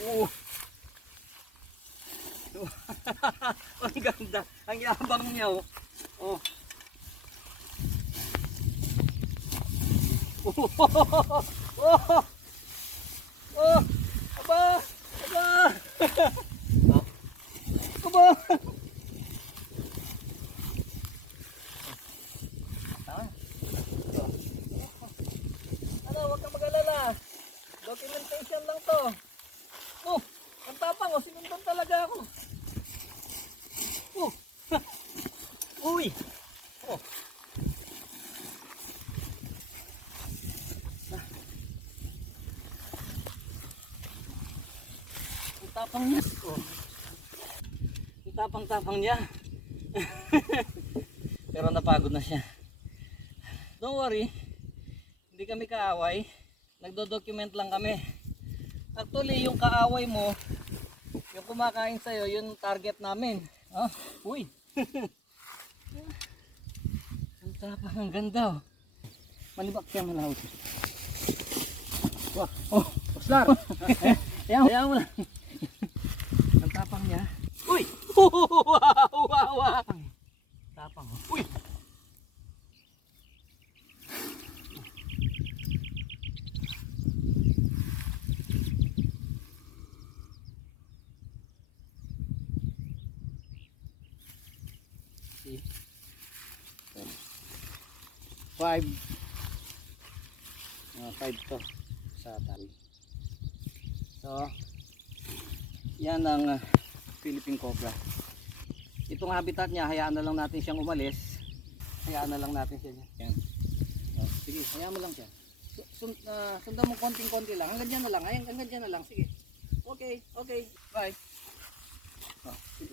Oo. Ang ganda. Ang yabang niya, oh. Oh. Oh. Oh. Aba. Aba. Oh. Aba. Ah. Ano, huwag kang mag-alala. Documentation lang to. Oh, ang tapang, oh, sinundan talaga ako. Oh. Uy. Oh. Ang tapang niya. Oh. Ang tapang-tapang niya. Pero napagod na siya. Don't worry. Hindi kami kaaway. Nagdo-document lang kami. Actually, yung kaaway mo, yung kumakain sa'yo, yung target namin. Oh, uy. Ang tapang, ang ganda, oh. Malibak siya malawot. Wah, oh, Oslar. Ayaw mo lang. Ang tapang niya. Uy! Wow! Tapang, oh. Uy! See? 5 to sa tali. So, yan ang Philippine Cobra. Itong habitat niya, hayaan na lang natin siyang umalis. Hayaan na lang natin siya. Yan. Oh, sige, hayaan mo lang siya. Sundan mo konting-konti lang. Hanggang dyan na lang. Hanggang dyan na lang. Sige. Okay, okay. Bye. Oh, sige.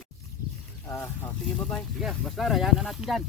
Sige, bye-bye. Sige, basta hayaan na natin dyan.